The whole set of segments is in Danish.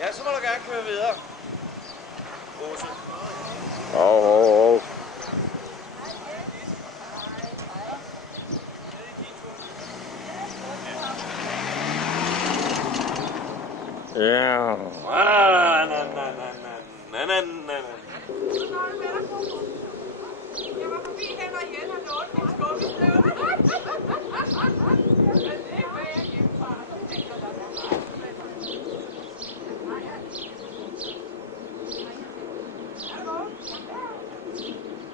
Ja, så må du gerne køre videre. Åse. Ja. Jeg var forbi hen og igen og lånte min skubbestøvler. Men det var jeg hjemmefra.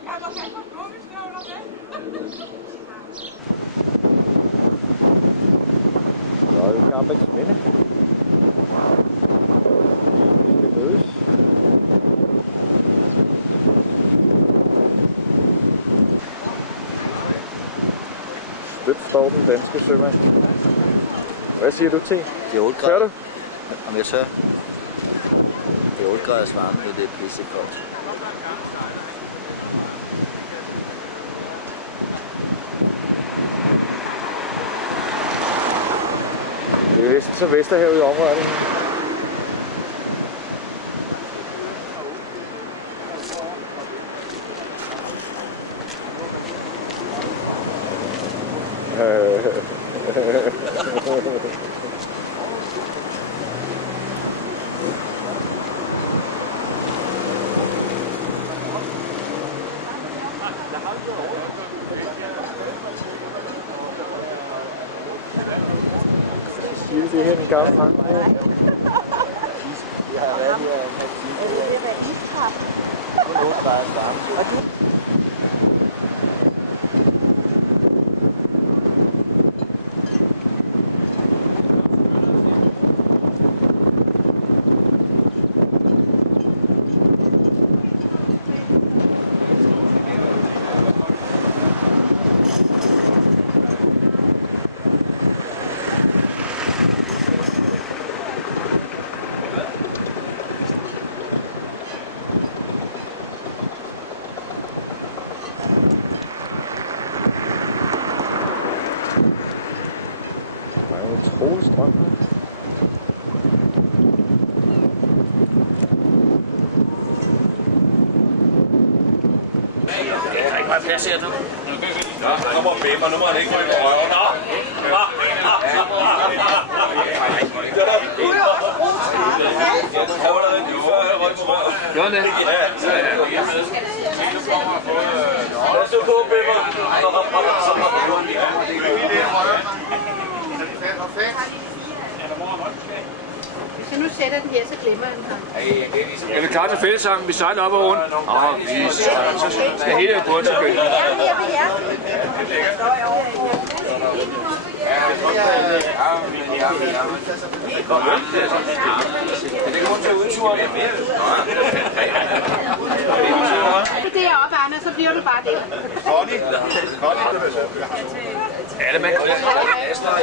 Jeg må have for gummistøvler med. Så er det Karrebæksminde. Vi skal mødes. Støt står den danske sømand. Hvad siger du til? Det er 8 grader. Kører du? Om jeg tør? Det er 8 graders varme, det er pissekoldt. Det er vist så Vesterhavet i området. Det er her den gamle Frank. Jeg har været her en halv time. Det vil være iskaffe. Det er 8 graders varme. Utrolig strøm. Jeg kan ikke bare plads her nu. Nå, nu må bimmer, nu må han ikke gå i røven. Gør det? Ja. Lad os stå på, bimmer. Hvis jeg nu sætter den her, så glemmer jeg den her. Er vi klar til fællessangen? Vi sejler op og rundt. Så skal hele båden selvfølgelig. Ja, mere ved jer. Det er op, Anders, så bliver du bare der. Ja, det er med.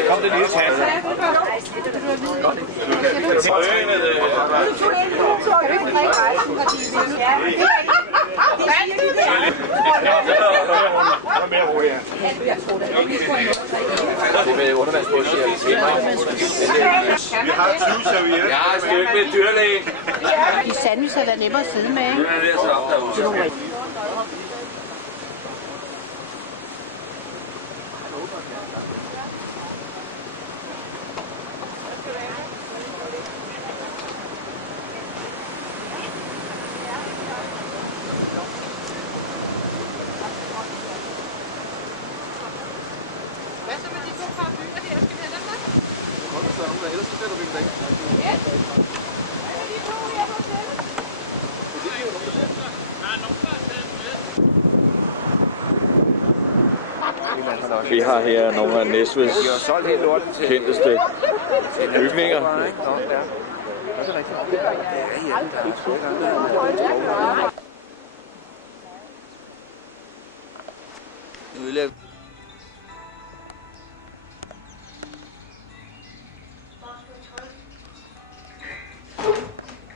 Kom det lille tag. Det med undervandsbåd, vi har 20 servietter. Jeg har et stykke med dyrlægen. De sandwich er da nemmere at sidde med, ikke? Det er det, så op derude. Hvad så med de to paraplyer her? Skal vi have dem der? Kom, så er der nogen, der ellers så sætter vi dem væk. Ja. Er de to her på stedet? Det er jo nogen, der sætter. Der er nogen, der er taget med. Vi har her nogle af Næstveds kendteste bygninger.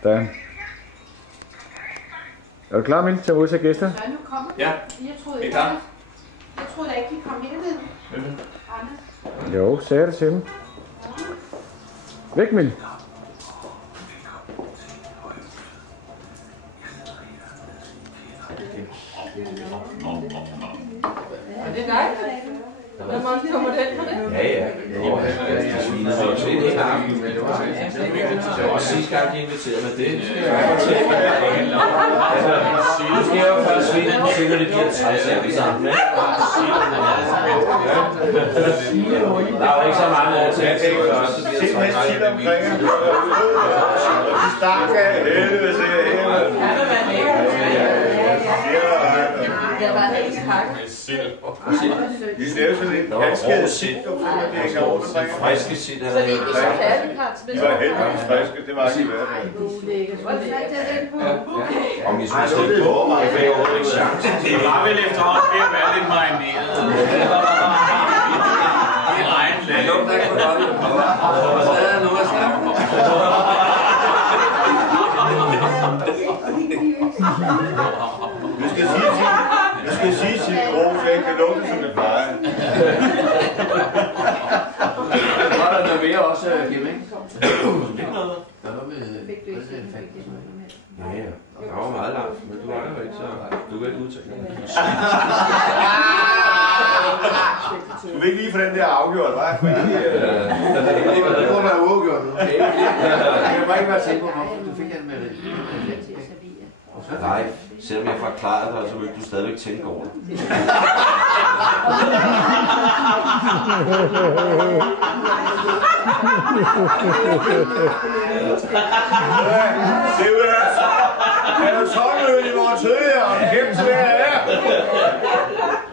Dan. Er du klar, Mille, til at modtage gæster? Så nu kommer Ja, jeg troede det ikke, er klar. jeg troede da ikke, de kom herned. Anders. Jo, sagde det til dem. Væk, Mille. gang, de inviterer med det. Nu skal jeg jo først svinde, når det bliver 60 år sammen. Der er jo ikke så mange år til at tage først. Simpelthen tit omkring. De stakker af helvede til vi lavede sådan en halskædet sild, friske sild. De var heldigvis friske, det var ikke værd. Om I skulle sætte på, jeg fik overhovedet ikke chance. Det var vel efterhånden ved at være lidt marineret. I egen lag. Der er noget at snakke om. Du skal sige til Rose, at jeg ikke kan lukke, som det plejer. Så er der noget mere også, Kim, ikke? Ikke noget. Der var med ja, der var meget langt, men du var jo ikke, så du kan ikke udtale det. Du vil ikke lige få den der afgjort, hva'? Det må være uafgjort nu. Jeg kan bare ikke være sikker på, hvorfor du fik den med det. Nej, selvom jeg forklarer dig, så vil du stadigvæk tænke over det. Se ud her. Er du tårnmøde i vores tidligere? Og kæmpe til det her.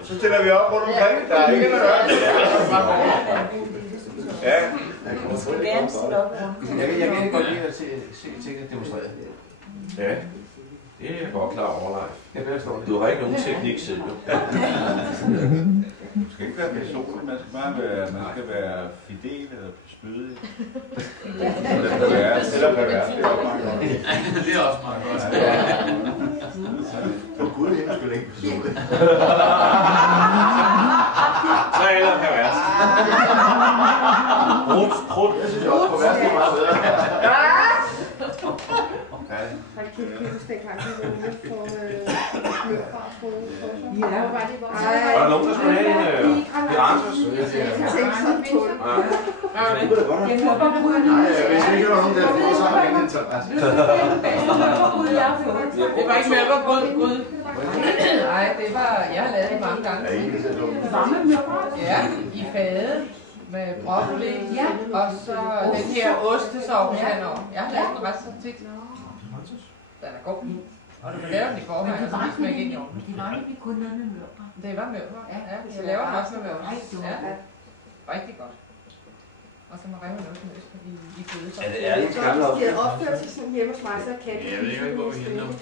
Så stiller vi op rundt omkring. Der er ikke noget at gøre. Ja. Jeg kan ikke godt lide at se tingene demonstrere. Ja. Det er jeg godt klar over, Leif. Du har ikke nogen teknik selv, jo. Du skal ikke være personlig, man skal bare være fidel eller spydig. Eller pervers, Det er også meget godt. For Gud, det er sgu ikke personligt. Så eller pervers. Prut, jeg synes også, pervers er meget bedre. Har du kigget stik her til det for smørfar på Ja, Var der nogen, der skulle have en pirantos? Hvis ikke var nogen, der får så har ingen interesse. Det var ikke mørkerbrød. Nej, det var, jeg har lavet det mange gange. Ja, i fade med broccoli, og så den her ostesovs henover. Jeg har lavet den ret så tit. Den er god. Og du kan lave den i forvejen, og så kan smække ind i ovnen. Det var ikke kun noget med mørker. Det var mørker, ja. Jeg laver den også med mørker. Ja, rigtig godt. Og så må remme noget som helst i fødesovs. Er det ærligt gammel op? De havde opført sig sådan hjemme hos mig, så kan Jeg ved ikke, hvor vi henter dem.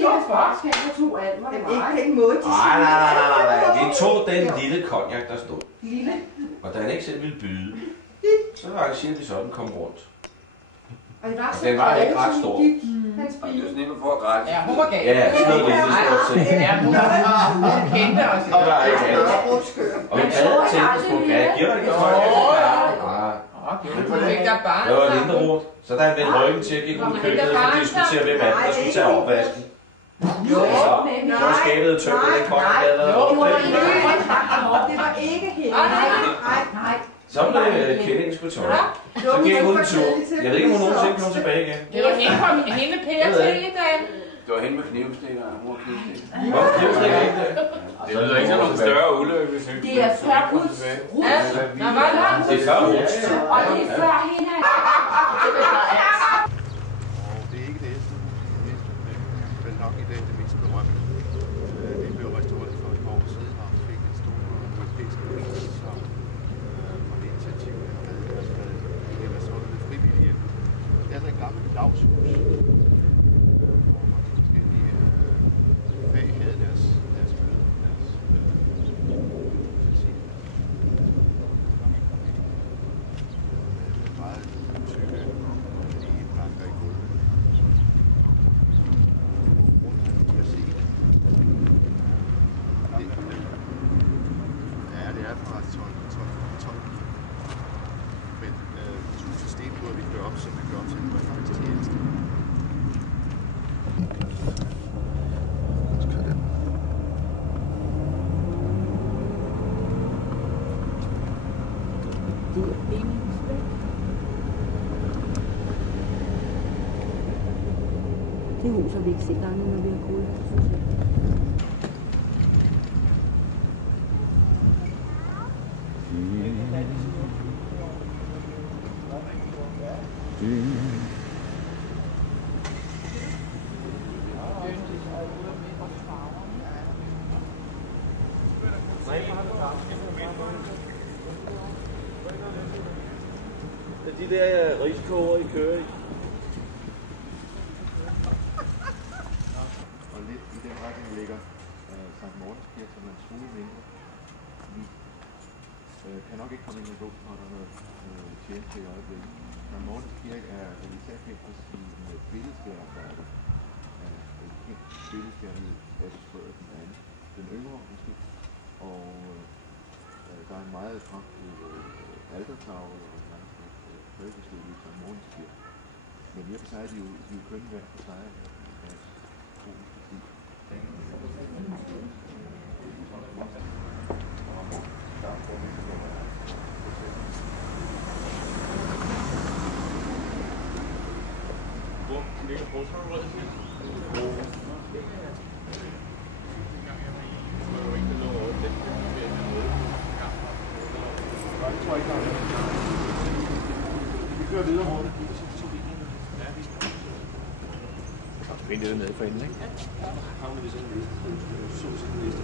det var forskel på to alt. Men ikke på en måde, de Nej. Vi tog den lille konjak, der stod. lille. Og da han ikke selv ville byde, så arrangerede vi sådan kom rundt. Og det var så Den var ikke ret stor. Han spiste. Det var sådan for at græde. Ja, hun var gal. Ja, sådan noget lille stort set. Ja, hun kendte os. Det var ikke andet. Og vi havde tænkt på, ja, giver dig ikke for Du fik der barn. det var Linderud. Så da han vendte ryggen til at gik ud i køkkenet for at diskutere, hvem af dem, der skulle tage opvasken. Så skabede tømmet den konjak, der havde Det var ikke helt. Nej. Så blev kendingen på tøjet. Så gik hun en tur. Jeg ved ikke, om hun nogensinde kom tilbage igen. Det var hende Per Teledal. Det var hende med knivstikker. Hun var knivstikker. Hvorfor knivstikker ikke det? Det lyder ikke som en større ulykke, hvis ikke. Det er før Ruds. Ja, der var det. Det er før Ruds. Og det er før hende. Det er ikke det ældste, men nok i dag det mest berømte. Det blev restaureret for et par år siden og fik en stor europæisk pris, og det initiativ, der havde været sådan med frivillig hjælp. Det er altså et gammelt lavshus, hvor de forskellige fag havde deres møde, meget tykke planker i gulvet. Ja, det er fra 12. Men tusind stenbrud, vi kører op, så vi kører op til, var faktisk de ældste. Det hus har vi ikke set andre, når vi har gået. De der riskoger I kører i. Og lidt i den retning ligger Sankt Mortens Kirke, som er en smule mindre. Vi kan nok ikke komme ind i bogen, når der er noget tjeneste i øjeblikket. Sankt Mortens Kirke er især kendt for sin billedskærerfærdig. En kendt billedskærerhed af det sprøde den anden. Den yngre måske. Og der er en meget kraftig altertavle og en meget prædikestol i Sankt Mortens Kirke. Men i og for sig er de jo kun hver for sig af deres troiske tid. Hvor ligger forsvaret til? Jeg tror ikke, der er noget. Vi kører videre over det. Vent det nede for enden, ikke? Ja. Havner vi sådan en liste. Så sådan en liste.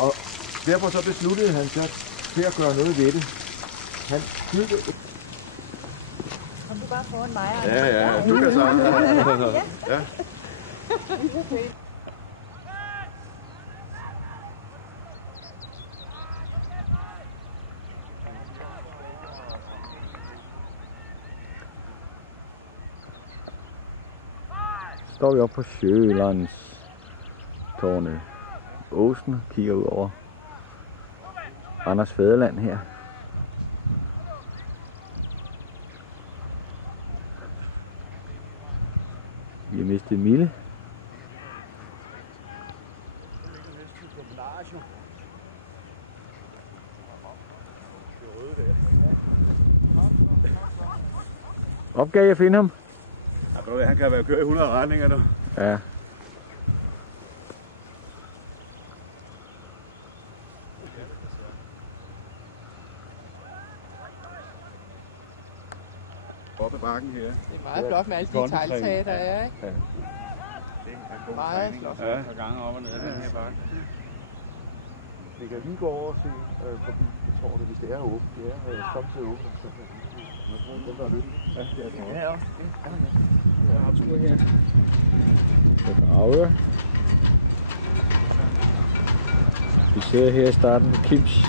Og derfor så besluttede han sig til at gøre noget ved det. Han byggede... Kom du bare foran mig? Ja, du kan så. Ja. Står vi oppe på Sjølands tårnet Åsen og kigger ud over Randers Fædreland her. Vi har mistet Mille. Opgav jeg at finde ham? Ja, han kan være kørt i 100 retninger nu. Ja. Oppe ad bakken her. Det er meget flot med alle de tegltage, der er, ikke? Ja. Det er god Meget træning. flot. Ja, et par gange op og ned af den her bakke. Vi kan lige gå over og se forbi tårnet, hvis det er åbent. Det er samtidig åbent. Den der er lykkelig. Ja, det er det. Ja, også. Jeg har tur her. Det er Dragør. Vi ser her i starten på Kims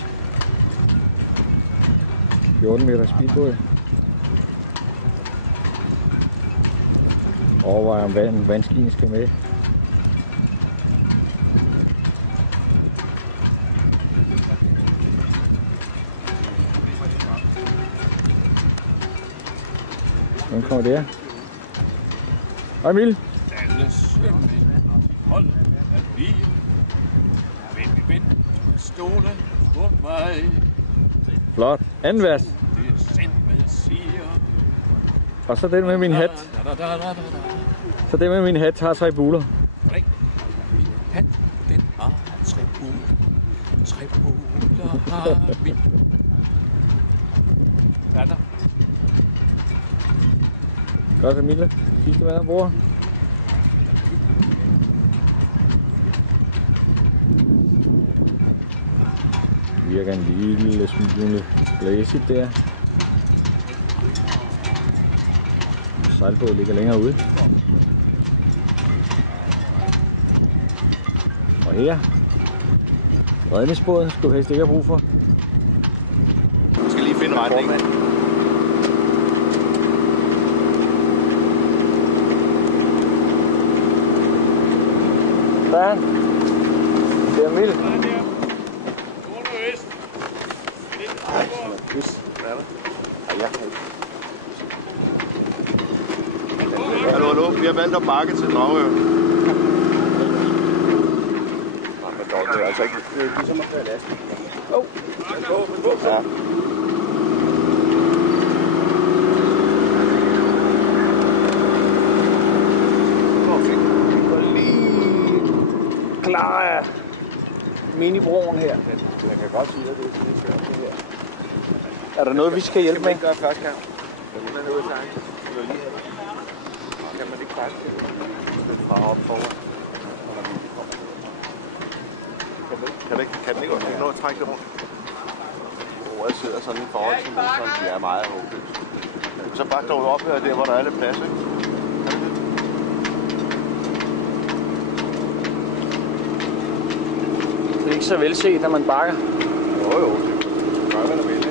14 meter speedbåd. Overvejer om vandskien skal med. Hvem kommer der? Hej Emil. Alle sømænd hold af bilen. Vind, stole på mig. Flot. Anden vers. Det er sandt, hvad jeg siger. Og så den med min hat. Så den med min hat har 3 buler. Min hat, den har 3 buler. 3 buler har min. Hvad er der? Godt Emilie. Sidste hvad, bror? virker en lille smule blæsigt der. Sejlbåden ligger længere ude. Og her, redningsbåden skulle helst ikke have brug for. Vi skal lige finde retningen. Der er han. Det er Emil. Hallo, vi har valgt at bakke til Dragør. Nej, men dog, det er altså ikke ligesom at køre lasten. Ja. Klar af minibroen her. Jeg kan godt sige, at det er lidt svært det her. Er der noget, vi skal hjælpe med? Kan man ikke gøre først, kan? Man er ude af tanken. Kan man ikke faktisk lidt fra op foran? Kan den ikke også nå at trække det rundt? Ordet sidder sådan i forhold til motoren. Det er meget håbløst. Så bare stå op her, der hvor der er lidt plads, ikke? Det er ikke så velset, når man bakker. Jo, det gør man da vel, ikke?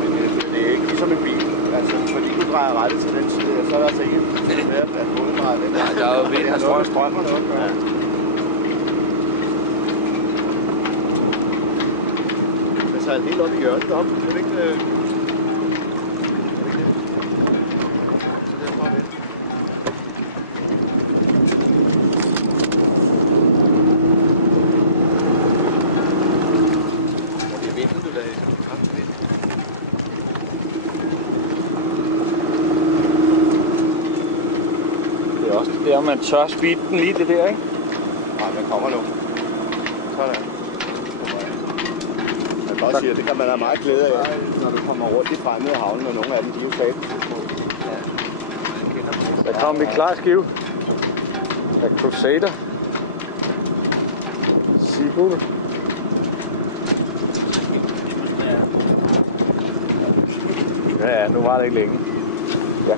Men det er ikke ligesom en bil. Altså, fordi du drejer rettet til den side, så er der altså ikke svært at både dreje den. Ja, der er jo vind og strøm og noget. Ja. Jeg sejler helt op i hjørnet op. Det er ikke... Så det er bare ved. Det er vinden, du lader. Det er også det der, man tør speede den lige det der, ikke? Nej, den kommer nu. Sådan. Jeg kan bare sige, at det kan man have meget glæde af, når du kommer rundt i fremmede havne, og nogle af dem, de er jo sat. Der kommer vi klar skive. Af Crusader. Seagull. Ja, nu var det ikke længe. Ja.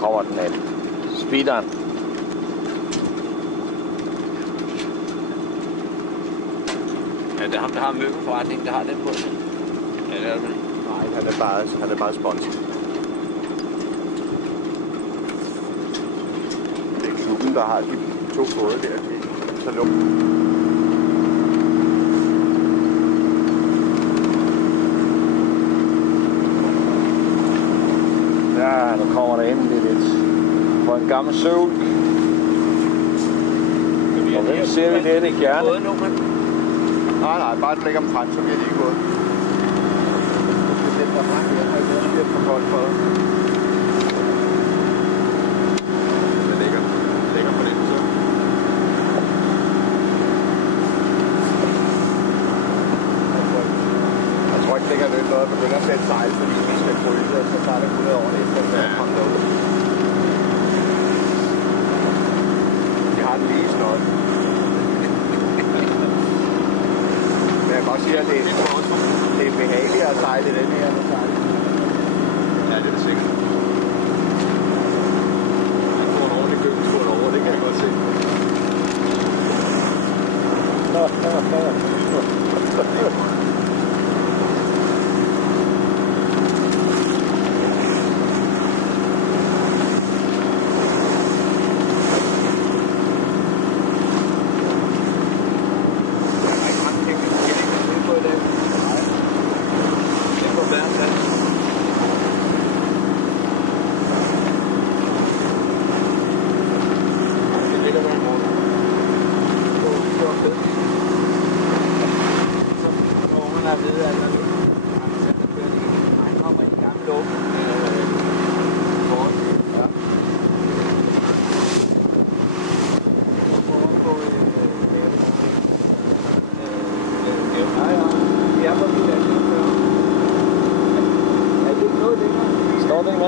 Kommer den af speederen. Ja, det er ham, der har møbelforretningen, der har den på sig. Ja, det er det. Nej, han er bare sponsor. Det er klubben, der har de 2 både der. Så luk. Ja, nu kommer der endelig lidt på en gammel søvl. Og hvem ser vi det? Det er gerne. Nej, bare du lægger dem frem, så bliver de ikke gået. Det er frem, jeg har ikke lidt for koldt for dig. Det ligger på den, så. Jeg tror ikke, det kan løbe noget at begynde at sætte sejl, fordi vi skal krydse, og så tager det 100 år efter, at det kommer derude. Vi har den lige snart. Men jeg kan godt sige, at det er behageligt at sejle den her. Ja, det er det sikkert. Jeg får en ordentlig købestur derovre, det kan jeg godt se.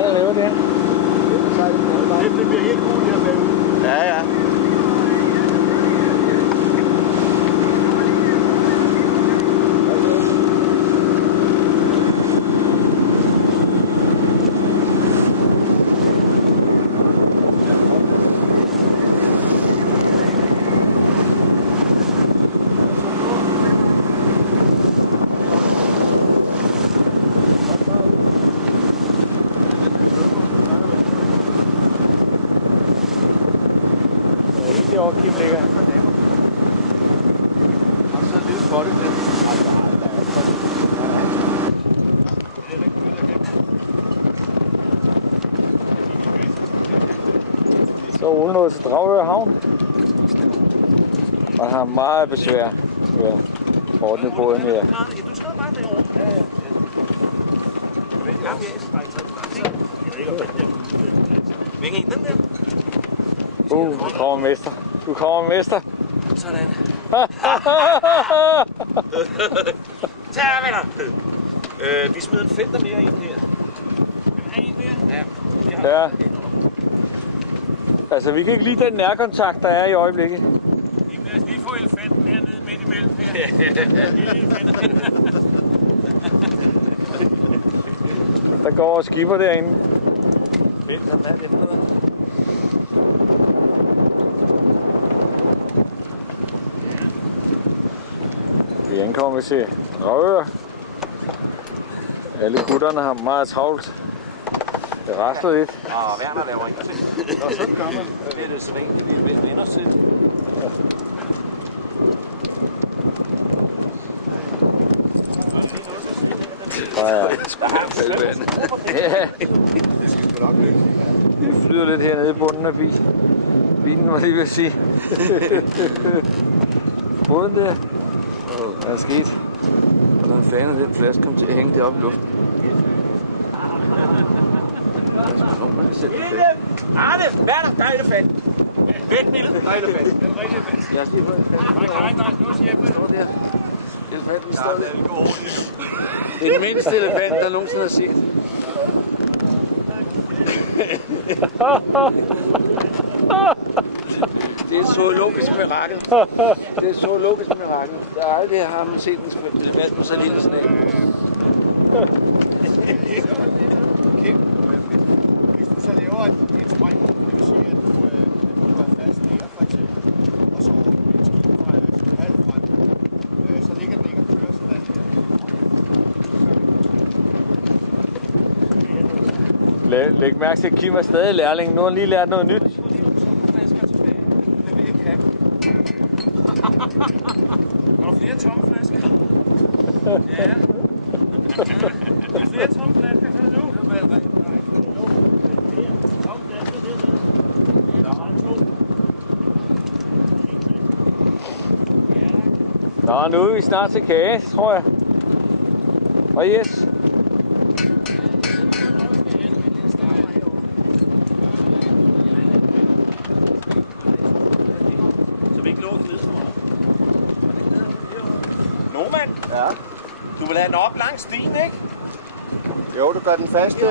der laver det her. Det bliver helt cool her bagud. Ja, ja. Hvor Kim ligger. Har du så en lille potte til? Så er Ole nået til Dragør Havn. Og har meget besvær med at ordne båden her. Du skriver bare derovre. Ja, ja. Hvilken en? Den der? Du kommer mester. Du kommer mester. Sådan. Tag venner. Vi smider en fender mere ind her. En der? Ja. Altså, vi kan ikke lide den nærkontakt, der er i øjeblikket. Jamen, lad os lige få elefanten hernede midt imellem her. Der går og skipper derinde. Vi ankommer til Dragør. Alle gutterne har meget travlt. Det rasler lidt. Og Werner laver ingenting. Nå, sådan gør man. Det er det så vanligt, vi vender os til. Ja. Det flyder lidt hernede i bunden af bilen, var det vil sige. Båden der. Hvad er sket? Hvordan fanden er den flaske kom til at hænge deroppe i luften? Arne! Werner! Der er elefant! Væk billedet! Der er elefant! Den rigtige elefant! Jeg har lige fået elefanten. Nej, nu siger jeg på det. Elefanten står der. Det er den mindste elefant, der nogensinde har set. Det er et zoologisk mirakel. Det er et zoologisk mirakel. Der er aldrig har man set en elefant på så lille sådan en. Hvis du så laver et spring, det vil sige, at du går fast der for eksempel, og så over en skib fra halv frem, så ligger den ikke og kører sådan her. Læg mærke til, at Kim er stadig lærling. Nu har han lige lært noget nyt. Har du flere tomme flasker? Ja. Der er flere tomme flasker, så er det nu. Tomme flasker dernede. Der er 2. Nå, nu er vi snart til kage, tror jeg. Og yes. Så vi ikke lå ned for mig. Norman? Ja. Du vil have den op langs stien, ikke? Jo, du gør den faste.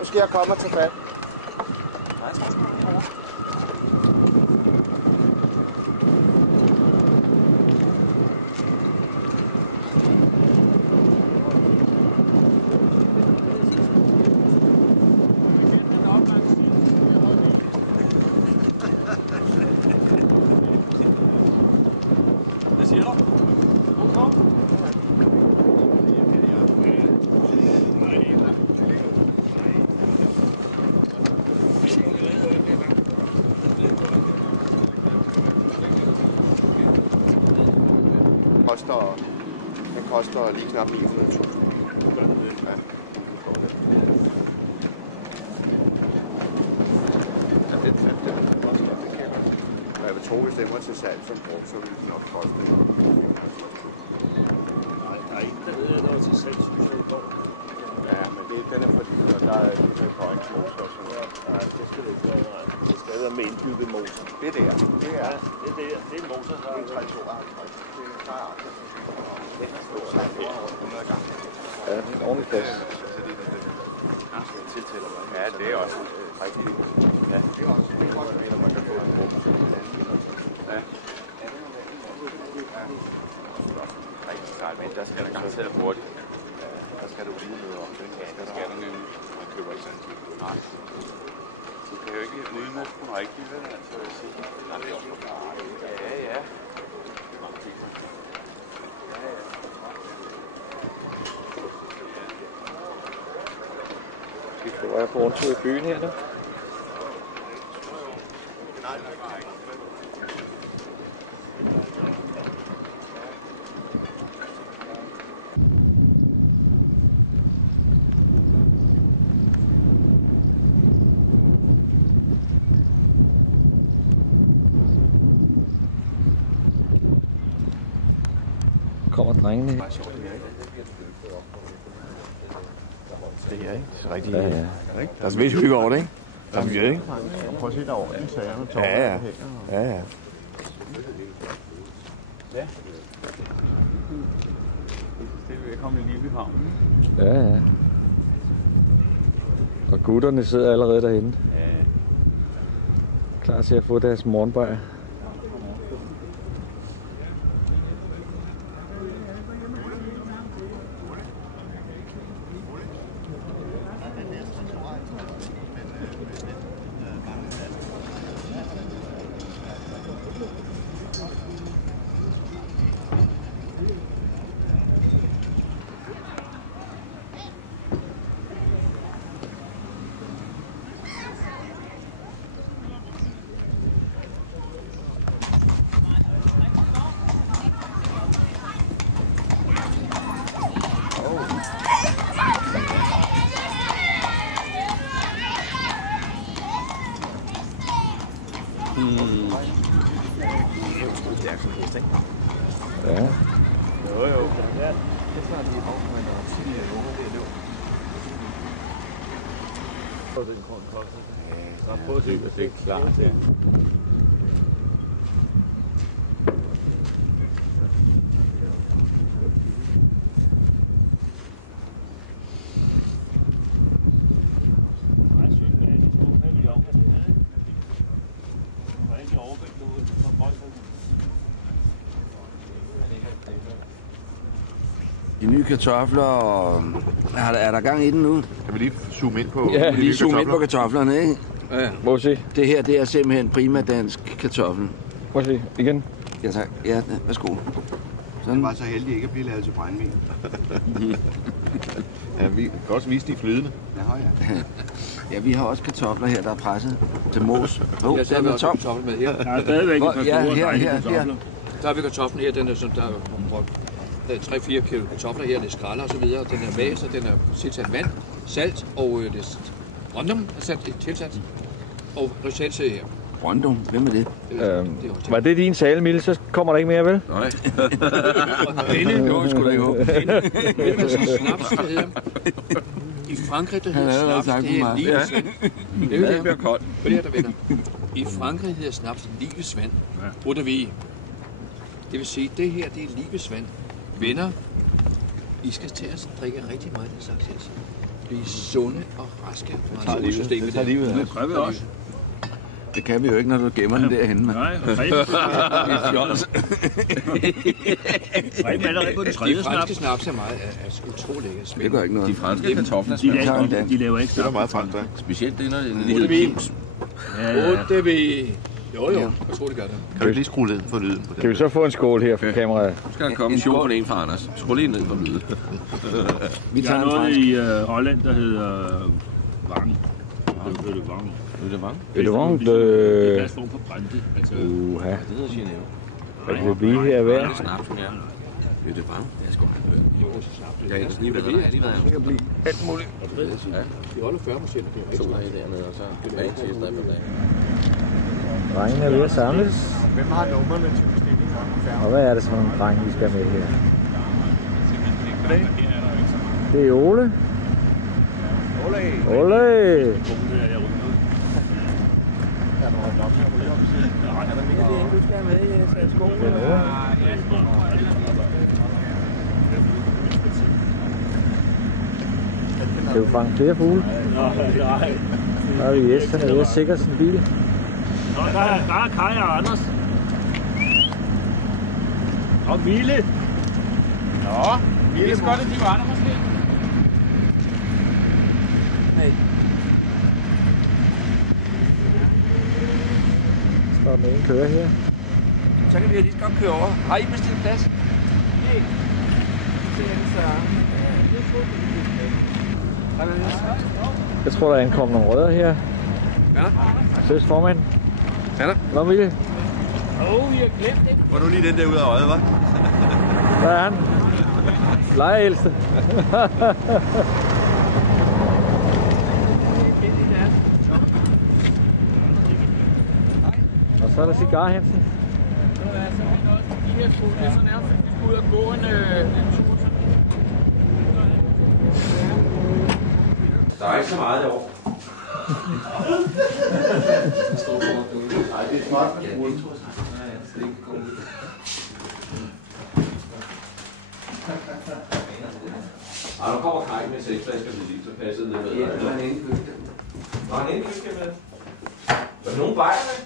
Nu skal jeg komme og tage fat. Hvad siger du? Den koster lige knap 900.000. Ja. Og jeg vil tro, hvis den var til salg som brugt, så ville den nok koste det. Nej, der er ikke dernede, der var til salg, synes jeg, i går. Ja, men den er fordi, der er det med pointmotor og sådan noget. Nej, det skal det ikke være. Nej. Det skal være med indbygget motor. Det er der. Det er det er en motor, der er 352. Det er klart. Ja, det er en ordentlig plads. tiltaler mig. Ja, det er også rigtig vigtigt. Ja, det er også vigtigt, at man kan få en rum. Ja. Rigtig sejt, men der skal der garanteret hurtigt. Der skal du vide noget om det. Ja, der skal du nemlig. Man køber ikke sådan en ting. Nej. Du kan jo ikke udnytte den rigtigt, vel? Altså, jeg siger. Nej, det er også for ja, ja. Vi får på rundtur i byen her nu. Kommer drengene her. Det er ikke så rigtig. Ja, ja. Der er så vist hygge over det, ikke? Der er hygge, ikke? Prøv at se derovre, de sagerne, Ja, ja. Ja, ja. Ja. Det vil komme i liv i havnen. Ja, ja. Og gutterne sidder allerede derinde. Ja. Klar til at få deres morgenbajer. Ja. Jo. Ja, det tager de i bagmænd og tidligere unge ved at løbe. Prøv den korn koster. Ja, prøv at se, hvis det er klart. Ja. De nye kartofler, og er der gang i den nu? Kan vi lige zoome ind på de nye kartoflerne, ikke? Ja. Må se. Det her, det er simpelthen prima dansk kartoffel. Må se, igen. Ja, tak. Ja, værsgo. Sådan. Jeg var så heldig ikke at blive lavet til brændvin. Ja, vi kan også vise de flydende. Ja. Ja, vi har også kartofler her, der er presset til mos. Ja, så har vi også kartofler med her. Ja, stadigvæk her. Der har vi kartoflen her, den er sådan, der er 3-4 kilo kartofler her, det skralder og så videre. Den er vas, og den er tilsat vand, salt og lidt rondum er sat tilsat. Og ryselse her. Rondum? Hvem er det? Var det din tale, Mille? Så kommer der ikke mere, vel? Nej. Denne går sgu da ikke håbe. Det er sådan snaps, der hedder. I Frankrig, der hedder snaps, det er livets vand. Det bliver koldt. Hvad er der, venner? I Frankrig hedder snaps livets vand. Bruger vi. Det vil sige, det her, det er livets vand. Venner, I skal til at drikke rigtig meget af den slags her. Blive sunde og raske. Det tager livet. Det prøver vi også. Det kan vi jo ikke, når du gemmer den derhenne. Nej, rigtigt. De franske snaps er meget utrolig lækkert. Det gør ikke noget. De franske kartofler de laver ikke snaps. Det er meget fransk, der. Specielt det, når det hedder kims. Det vil... Jo, jeg tror, det gør det. Kan vi lige skrue ned for lyden på det? Kan vi så få en skål her for kameraet? Nu skal der komme en skål en fra Anders. Skål lige ned for lyden. Vi tager noget i Holland, der hedder Vang. Vang. Ødevang, det er en form for brænde. Altså, det hedder Genève. Hvad kan det blive her hver? Det er snapsen, ja. Ødevang, jeg skal have hørt. Jeg har lige været der. Det kan blive alt muligt. De holder 40%, det er rigtig meget dernede, og så tilbage til stedet. Drengene er ved at samles. Hvem har nummerne til bestillingen? Og hvad er det for nogle drenge, vi skal med her? Det er Ole. Ole! Skal du fange flere fugle? Nej. Der er vi Jes, han er ved at sikre sin bil. Nå, der er Kaj og Anders. Og Mille. Nå, vi vidste godt, at de var der måske. Nej. Så den ene kører her. Så kan vi lige så godt køre over. Har I bestilt plads? Nej. Det er det så. Jeg tror, der ankommer nogle rødder her. Ja. Søs formand. Ja da. Nå, Mille. Vi har glemt det. Var du lige den der ud af øjet, hva'? Hvad er han? Lejeældste. Og så er der Cigar Hansen. De her sko, det er så nærmest, at vi skal ud og gå en tur. Der er ikke så meget derovre. Nej, det er smart med skolen. Nu kommer Kaj med 6 flasker til så passer det med. Ja, det var en ene køkken. Nå, en ene køkken med. Var der nogen bajer med?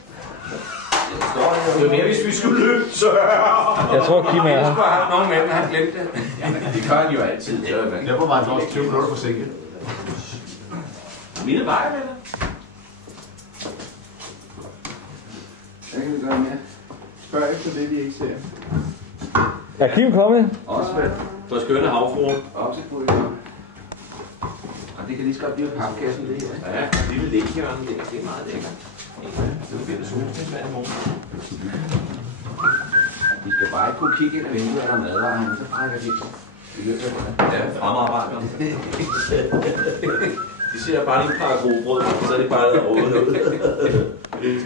Det var mere, hvis vi skulle løbe, så... Jeg tror, Kim er her. Nogle mænd har glemt det. Ja, det gør han jo altid. Derfor var han også 20 minutter forsinket. Mine bajer med dig? Hvad kan vi gøre mere? Spørg efter det, de ikke ser. Er Kim kommet? Også vel. For skønne havfruer. Oksekrykker. Og det kan lige så godt blive papkassen, det her. Ja, en lille læghjørne der. Det er meget lækkert. Det bliver det solskin hver morgen. Vi skal bare ikke kunne kigge ind ad vinduet, er der madvarer herinde, så brækker de i løbet af det. Ja, fremadarbejder. De ser bare lige en par grobrød, så er det bare overhovedet.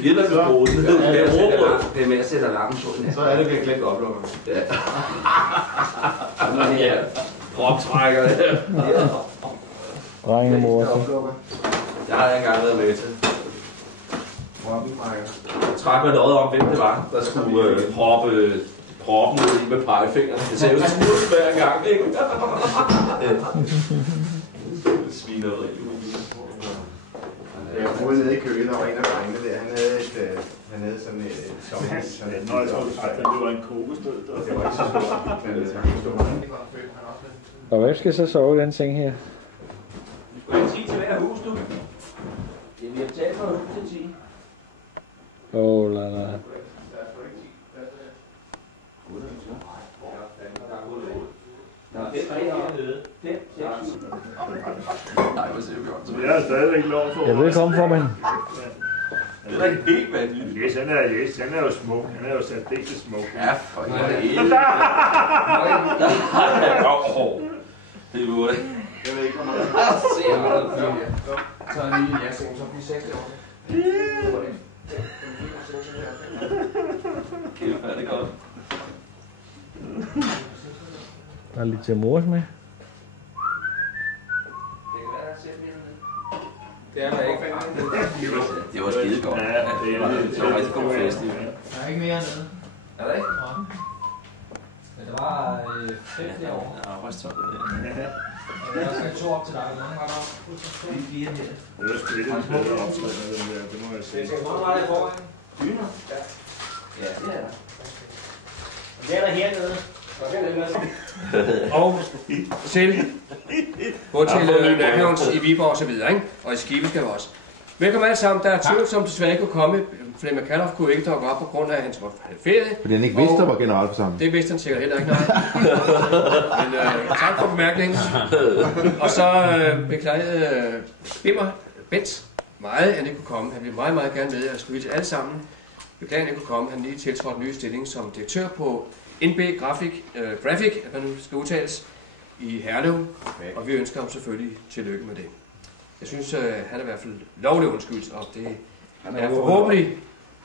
Giv dig med broden. Det er med at sætte alarmen på den her. Så er det, vi har glemt oplukkerne. Ja. Ja, proptrækker det her. Drengemor. Jeg har ikke engang været med til. Jeg trak mig noget om, hvem det var, der skulle proppe proppen ud i med pegefingeren. Det ser jo sådan ud hver gang, ikke? Svineri. Jeg boede nede i Køge, der var en af drengene der. Han havde sådan et sommerhus. Nå, jeg tror, det var en kokostød. Det var ikke så stort, men det var Og hvem skal så sove i den seng her? Du skal ikke sige til hver hus, du. Ja, vi har talt for hus til 10. La. Jeg er stadigvæk lov for. Jeg ved komme for, men... Det er ikke helt vanvittigt. Yes, han er jo smuk. Han er jo særdeles smuk. Ja, for helvede. Det er jo det. Jeg ved ikke, hvor meget. Så er en lille jassing, så bliver 6 år. Kæft, er det godt. Der er lidt til mors med. Det er der ikke. Det var skide godt. Ja, det var rigtig god fest. Der er ikke mere nede. Er der ikke? Men der var 5 derovre. Ja, arbejdstøjet der. Jeg har også 2 op til dig. Hvor mange var der? 4 her. Det var splittet en bedre optræden, det må jeg sige. Hvor mange var der i forvejen? Dyner? Ja, det er der. Og det er der hernede. Og selv gå til Napoleons i Viborg og så videre, ikke? Og i Skive skal vi også. Velkommen alle sammen. Der er tvivl, som desværre ikke kunne komme. Flemming Kalloff kunne ikke dukke op på grund af, at han skulle have ferie. Fordi han ikke vidste, der var generalforsamling. Det vidste han sikkert heller ikke, nej. Men tak for bemærkningen. Og så beklagede Bimmer Bent meget, at han ikke kunne komme. Han ville meget, meget gerne med at skulle til alle sammen. Beklager, at han ikke kunne komme. Han lige tiltrådte en ny stilling som direktør på NB Graphic, at man nu skal udtales, i Herlev, og vi ønsker ham selvfølgelig tillykke med det. Jeg synes, han er i hvert fald lovlig undskyldt, og det er forhåbentlig...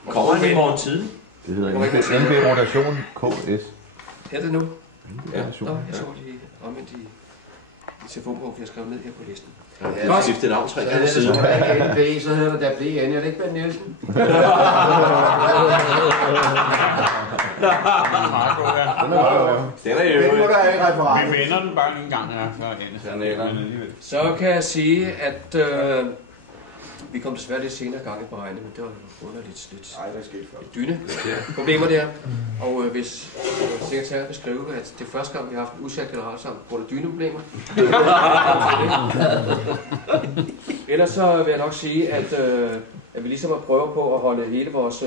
Kommer han i morgen tiden? Det hedder NB Rotation KS. Er det nu? Ja, jeg så lige omvendt i telefonbog, for jeg skrev ned her på listen. Jeg har skiftet navn 3 gange siden. Så hedder der DBN, er det ikke Ben Nielsen? Den er jo. Vi vinder den bare en gang, Så kan jeg sige, at vi kom desværre lidt senere gang i beregnet, men det var underligt lidt dyne problemer der. Og hvis sekretæren vil skrive, at det er første gang, vi har haft en udsat generalforsamling på grund af dyneproblemer. Ellers så vil jeg nok sige, at vi ligesom har prøvet på at holde hele vores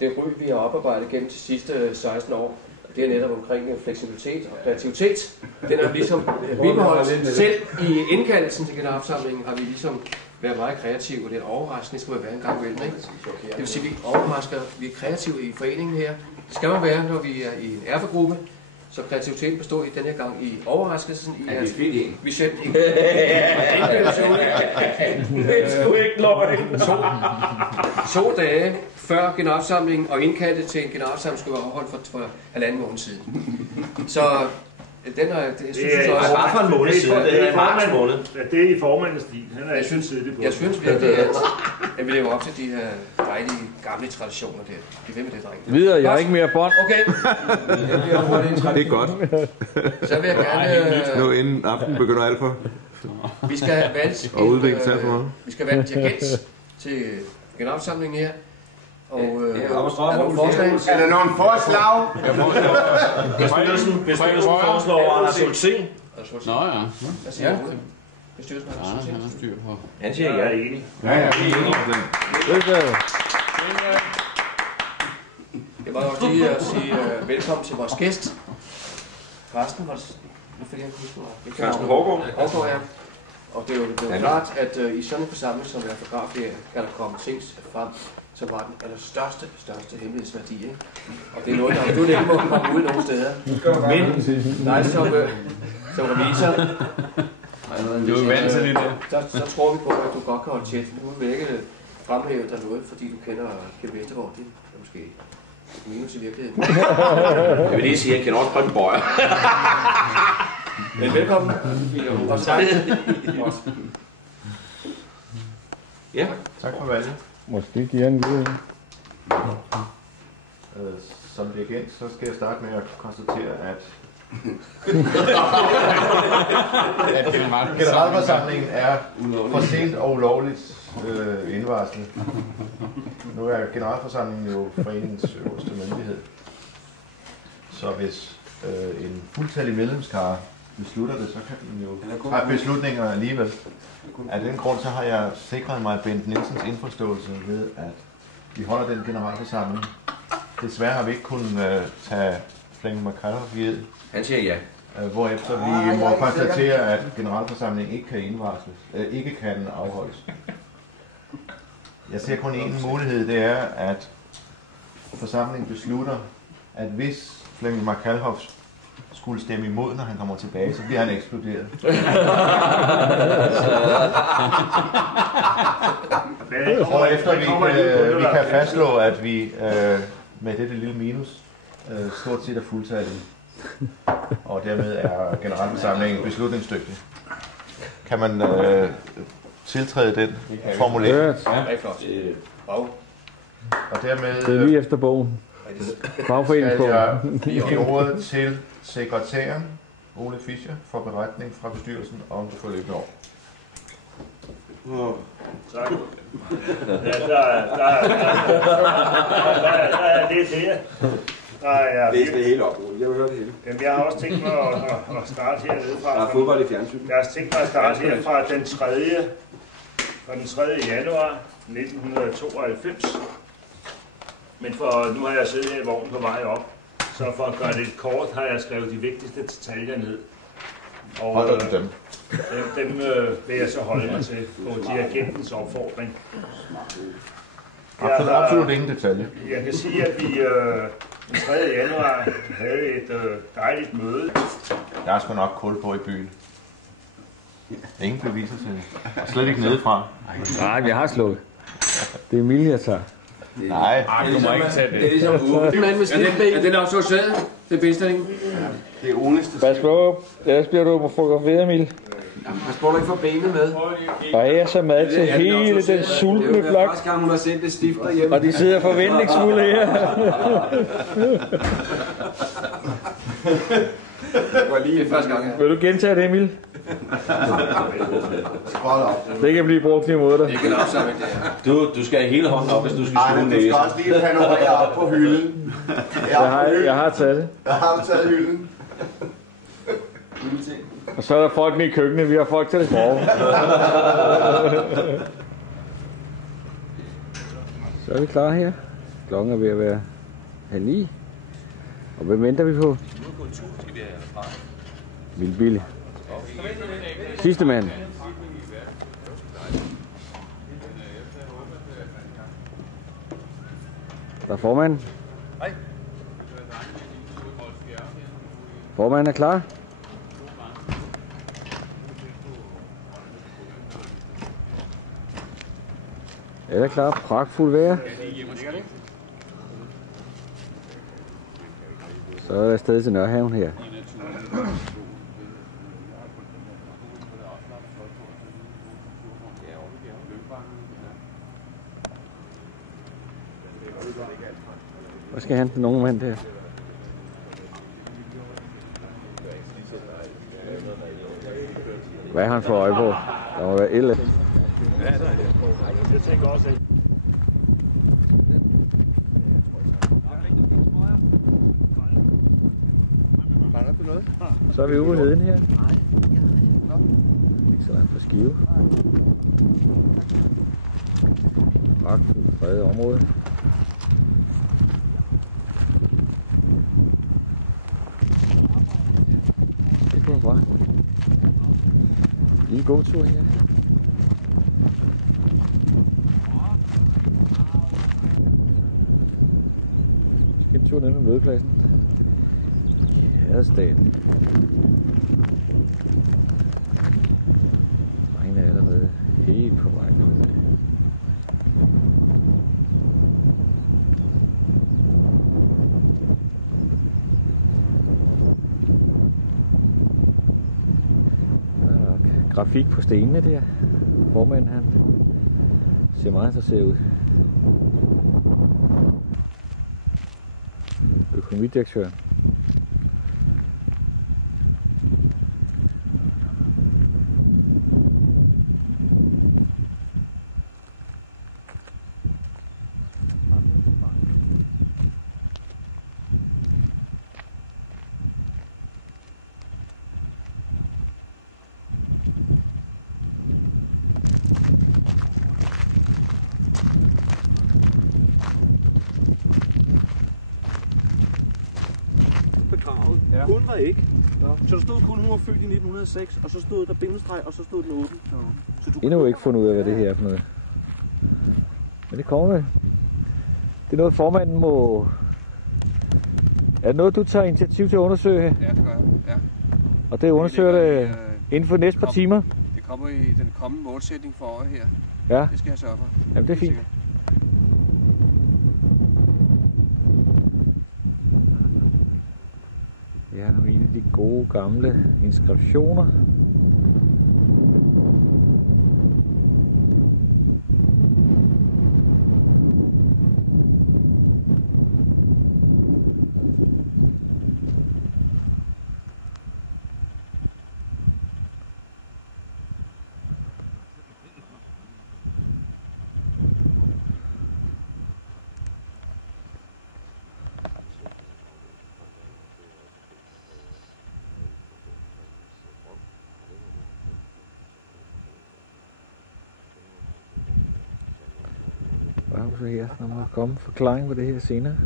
det ry, vi har oparbejdet gennem de sidste 16 år. Det er netop omkring fleksibilitet og kreativitet. Den er ligesom bibeholdt. Selv i indkaldelsen til generalforsamlingen har vi ligesom været meget kreative, og det er overraskende, skal man være en gang imellem. Det vil sige, at vi overrasker, vi er kreative i foreningen her. Det skal man være, når vi er i en erfagruppe. Så kreativiteten består i denne her gang i overraskelsen. I at vi sætter en to dage før generalforsamlingen, og indkaldte til en generalforsamling skulle være afholdt for 1,5 måned siden. Så den er, det synes jeg også bare for en måned siden. Det er marts måned. Det er i formandens stil. Han er jeg synes virkelig, at vi lever op til de her dejlige gamle traditioner der. Vi ved med det, drenge. Videre, jeg har ikke mere bånd. Okay. Det er godt. Så vil jeg gerne... Nu inden aften begynder alt for. Vi skal have valgt dirigent til generalforsamlingen her. Og er der nogen forslag? Bestyrelsen foreslår Anders Solsen. Nå ja. Hvad siger du? Bestyrelsen har styr på. Han siger, jeg er enig. Ja, jeg er enig. Det var også lige at sige velkommen til vores gæst. Carsten, nu fik jeg huske mig. Carsten Hårgaard. Hårgaard, ja. Og det er jo klart, at i sådan en forsamling som er fotograf her, kan der komme ting frem, som var den allerstørste hemmelighedsværdi, ikke? Og det er noget, der absolut ikke må komme ud nogen steder. Men nej, som revisor, du er vant til det. så tror vi på, at du godt kan holde tæt. Nu vil jeg ikke fremhæve dig noget, fordi du kender Kim Vestergaard. Det er måske minus i virkeligheden. Jeg vil lige sige, at jeg kender også Preben Bøjer. Men velkommen. Og tak. Ja. Tak for valget. Måske giver en lille. Som dirigent, så skal jeg starte med at konstatere, at generalforsamlingen er for sent og ulovligt indvarslet. Nu er generalforsamlingen jo foreningens øverste myndighed. Så hvis en fuldtallig medlemskare beslutter det, så kan den jo have beslutninger alligevel. Af den grund så har jeg sikret mig Bent Nielsens indforståelse ved, at vi holder den generalforsamling. Desværre har vi ikke kunnet tage Flemming McCullough i ed. Han siger ja. Hvorefter vi må konstatere, at generalforsamlingen ikke kan indvarsles, ikke kan afholdes. Jeg ser kun én mulighed, det er, at forsamlingen beslutter, at hvis Flemming McCullough skulle stemme imod, når han kommer tilbage, så bliver han eksploderet. Og efter vi kan fastslå, at vi med dette lille minus stort set er fuldtallige, og dermed er generalforsamlingen beslutningsdygtig. Kan man tiltræde den formulering? Og dermed... Det er lige efter bogen. Fagforeningsbogen. Skal jeg give ordet til sekretæren, Ole Fischer, for beretning fra bestyrelsen om det forløbende år. Tak. Ja, der er det her. Det er hele op. Jeg vil høre det hele. Jamen, jeg har også tænkt mig at starte hernede fra. Der er fodbold i fjernsyn. Jeg har tænkt mig at starte her fra den 3. januar 1992. Men nu har jeg siddet her i vognen på vej op. Så for at gøre det lidt kort, har jeg skrevet de vigtigste detaljer ned. Og holder du dem? Dem vil jeg så holde mig til på dirigentens opfordring. Absolut ingen detalje. Jeg kan sige, at vi den 3. januar havde et dejligt møde. Jeg er sgu nok kul på i byen. Ingen beviser til det. Slet ikke nedefra. Nej, vi har slukket. Det er Emilie, jeg tager. Nej, du må ikke tage det. Det er ligesom uge. Er den autoriseret? Det er bedste, ikke? Det er ugenligste. Pas på, ellers bliver du fotograferet, Emil. Pas på, du ikke får benet med. Og her er så mad til hele den sultne flok. Det er første gang, hun har sendt det stift derhjemme. Og de sidder forventningsfulde her. Det var lige første gang. Vil du gentage det, Emil? Det kan blive brugt imod dig. Det kan også være det. Du skal have hele hånden op, hvis du skal skyde næsen. Du skal også lige panorere op på hylden. Jeg har taget det. Jeg har taget hylden. Og så er der folk i køkkenet. Vi har folk til det grove. Så er vi klar her. Klokken er ved at være 8:30. Og hvem venter vi på? Vildt. Sidste mand. Der er formanden. Formanden er klar. Er der klar? Pragtfuld vejr. Så er der afsted til Nørrehaven her. Hvor skal han den unge mand der? Hvad har han for øje på? Der må være et eller andet. Ja, der er det. Jeg tænker også, at mangler du noget? Så er vi ude på heden her. Ikke så langt fra Skive. Pragtfuldt fredet område. Det går bra. Lige gåtur her. Skal en tur ned på mødepladsen. Kærestaden. Drengene er allerede helt på vej nu. Grafik på stenene der. Formanden han ser meget interesseret ud. Økonomidirektøren. Ja. Hun var ikke. Så der stod kun, hun var født i 1906, og så stod der bindestreg, og så stod den åben. Endnu ikke fundet ud af, hvad det her er for noget. Men det kommer med. Det er noget, formanden må... Er det noget, du tager initiativ til at undersøge? Ja, det gør jeg. Ja. Og det undersøger det inden for næste par timer? Det kommer i den kommende målsætning for året her. Ja. Det skal jeg sørge for. Jamen, det er fint. Ja, nu er en af de gode gamle inskriptioner. Så her, der må komme forklaring på det her senere.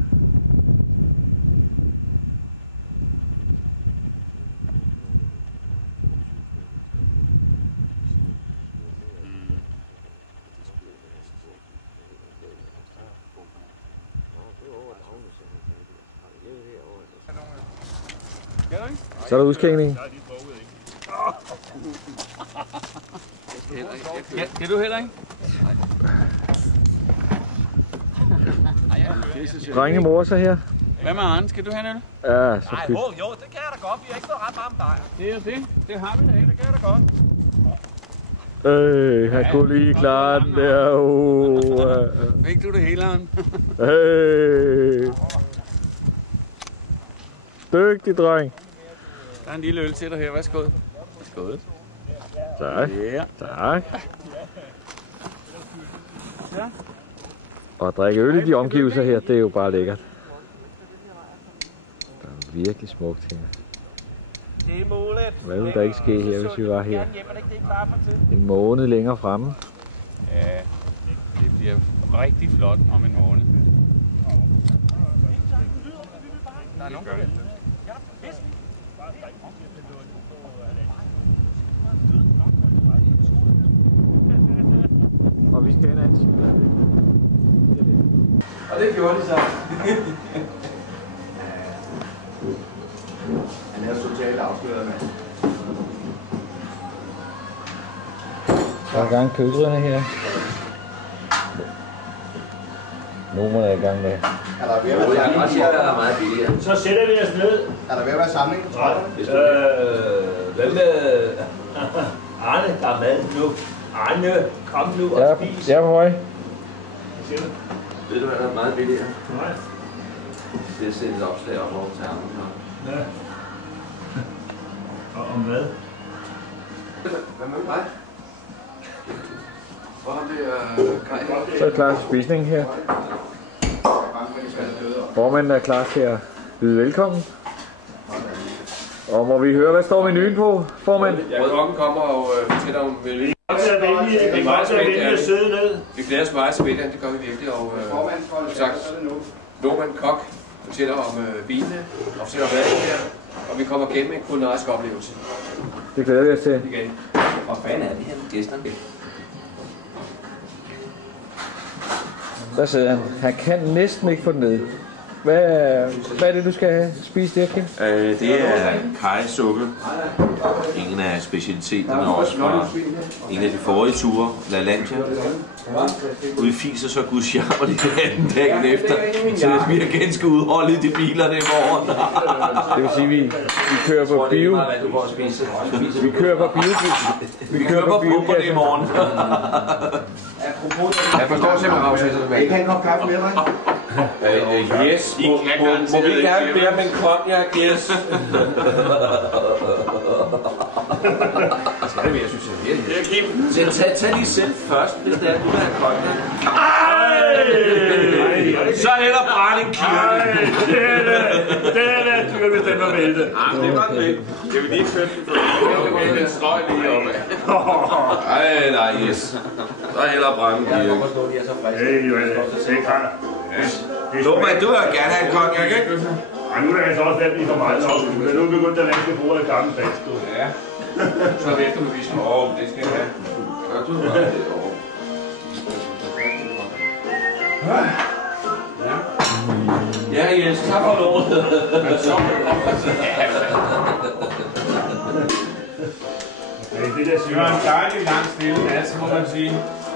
Så er der udskænkning. Kan du heller ikke? Drenge morer sig her. Hvad med Arne? Skal du have en øl? Ja, så Nej, fint. jo, det kan jeg da godt. Vi har ikke fået ret varmt bajer. Det er det. Det har vi da ikke. Det kan jeg da godt. Han kunne lige klare den der. Fik du det hele, han? Dygtig, dreng. Der er en lille øl til dig her. Værsgo. Skål. Tak. Ja. Tak. Og at drikke øl i de omgivelser her, det er jo bare lækkert. Der er virkelig smukt her. Hvad ville der ikke ske her, hvis vi var her en måned længere fremme? Ja, det bliver rigtig flot om en måned. Der er nogen, der gør det. Og vi skal ind ad en side. Og det gjorde de så. Han er totalt afsløret, mand. Der er i gang kødgryderne her. Nogen er i gang med. Er der ved at være samling? Jeg er meget billigere. Så sætter vi os ned. Er der ved at være samling på trøjerne? Hvad med Arne, der er mad nu? Arne, kom nu og spis. Jeg er på vej. Ved du hvad, der er meget billigere? Nej. Det er set et opslag op over termen. Ja. Og om hvad? Hvad med mig? Hvor har vi Så er det klar til spisning her. Formanden er klar til at byde velkommen. Og må vi høre, hvad står menuen på, formand? Ja, kongen kommer og fortæller om menuen. Det er venlig at sidde ned. Vi glæder os meget til middagen, det gør vi virkelig. Og sagt, Norman Kok fortæller om vinene og fortæller om maden her. Og vi kommer gennem en kulinarisk oplevelse. Det glæder vi os til. Igen. Hvor fanden er det her med gæsterne? Der sidder han. Han kan næsten ikke få den ned. Hvad er det, du skal have spist der, Kim? Det er kajsuppe. En af specialiteterne også fra en af de forrige ture, La Landia. Ude i fiser så Guds jammer det anden dagen efter, så det bliver ganske udholdet i bilerne i morgen. Det vil sige, vi kører på bio. Vi kører på bio. Vi kører på bruggerne i morgen. Jeg forstår simpelthen, at afsætter det med. Ikke have en kop kaffe mere, dreng? Yes, må vi gerne bære med en cognac, yes. Skal det være, jeg synes, det er Kim, tag lige selv først, hvis det er, du vil have cognac. Så hælder brænding, Kim. Det er tykker, hvis den var væltet. Det var det. Skal vi lige købe den? Den strøg lige op af. Nej, yes. Så hælder brænding, Kim. Det er klart. Norman, du vil gerne have en cognac, ikke? Ej, nu er der altså også lidt for meget nok. Nu er begyndt at lade på bordet af gammel fast. Ja. Så er det efterbevisning. Det skal jeg have. Gør du bare det over. Ja, Jens, tak for lånet. Det var en dejlig lang stille nat, må man sige.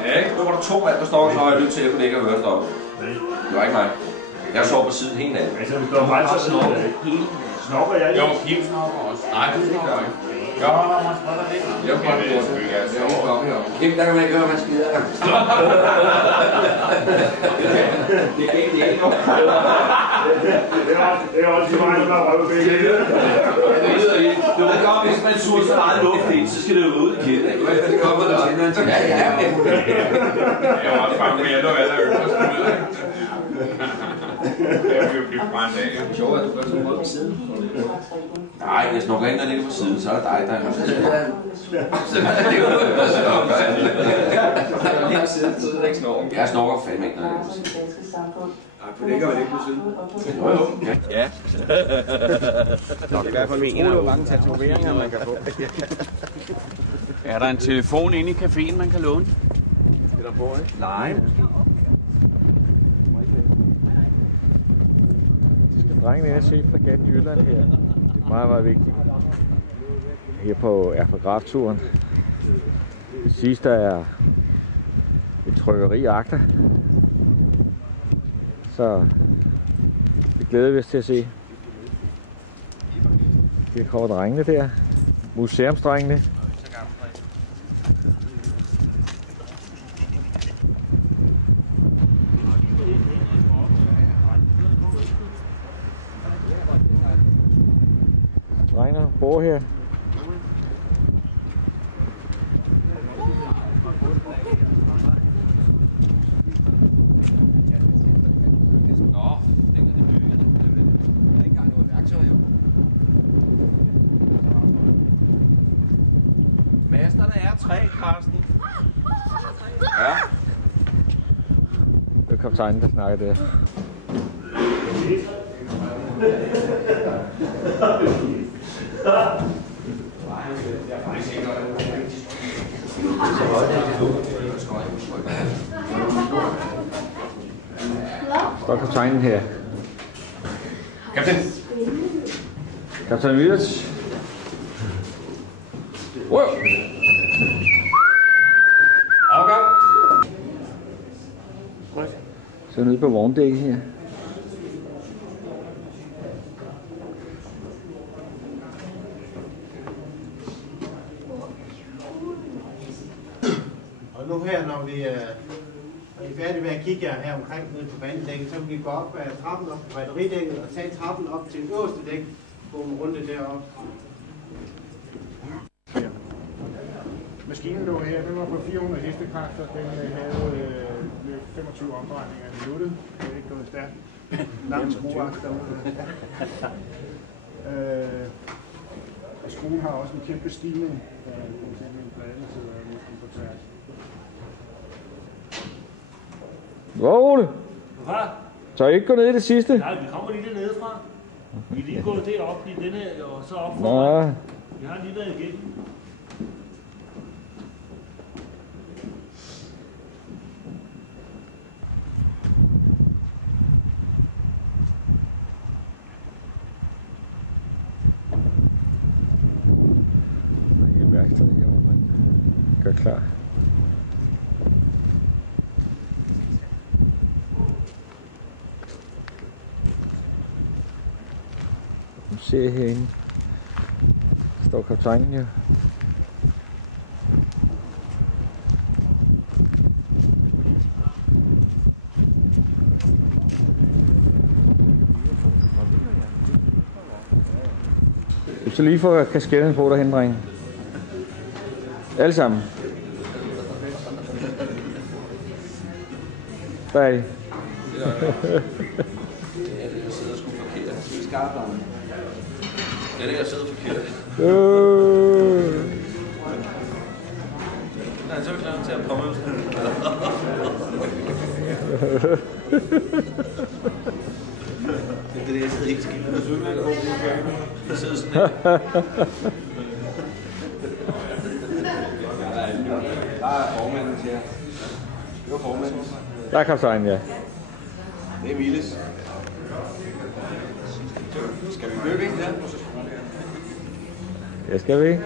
Ja, ikke? Nu var der 2 mand, der står så højt ud til, at jeg kunne ikke have hørt deroppe. Det var ikke mig. Jeg sov på siden hele natten. Altså, du står meget så snokker. Snokker jeg ikke? Jo, Kim snokker også. Nej, det gør jeg ikke. Jo, man spretter lidt. Jeg kan det selvfølgelig. Kim, der kan man ikke høre, man skider. Det er ikke det. Det er også meget, der er røvbækket. Du ved godt, hvis man suger så meget luft ind, så skal det jo ud igen. Det kommer der også. Ja. Jeg var også bare mere, når alle er øverst ud. Jeg vil jo blive brændt af. Det er sjovt, at du gør sådan noget på siden. Nej, jeg snukker ind og ligger på siden, så er det dig, der er på siden. Jeg snukker fandme ikke, når jeg ligger på siden. Nej, for det ligger vel ikke på siden. Ja. Det er i hvert fald min af mange tatoveringer, man kan få. Er der en telefon inde i caféen, man kan låne? Det er der på, ikke? Nej. Drengene er at se Fregatten Jylland her. Det er meget, meget vigtigt. Her på Erfograf-turen. Det sidste er et trykkeri i Agder. Så det glæder vi os til at se. Her kommer drengene der. Museumsdrengene. bor her. Masterne er 3, Carsten. Ja. Det er kaptajnen, der snakker der. Står kaptajnen her. Kaptajn! Kaptajn Willis. Wow! Afgang! Så nede på vogndækket her. Og nu her, når vi er færdige med at kigge her omkring nede på banedækket, så kan vi gå op ad trappen op på batteridækket og tage trappen op til det øverste dæk, gå en runde deroppe. Maskinen lå her, den var på 400 hestekræfter, den havde 25 omdrejninger i minuttet. Det er ikke gået stærkt. Langt skrueaks derude. Og skruen har også en kæmpe stigning. For eksempel en plade, der sidder næsten på tværs. Hvor Ole? Hvad? Så I ikke gå ned i det sidste? Nej, vi kommer lige dernede fra. Vi er lige gået derop i denne, og så op foran. Vi har lige været igennem. Værksted her, hvor man gør klar. Nu ser jeg herinde. Der står kaptajnen her. Så lige få kasketten på derhen, drenge. Alle sammen. Der er I. Det er det, jeg sidder sgu forkert. Det er skarpt om. Det er det, jeg sidder forkert. Nej, så er vi klar til at komme ud. Det er det, jeg sidder helt skidt. Jeg sidder sådan her. Der er formanden til jer. Det var formanden. Der er kaptajnen, ja. Det er Miles. Skal vi købe en der? Ja, skal vi ikke?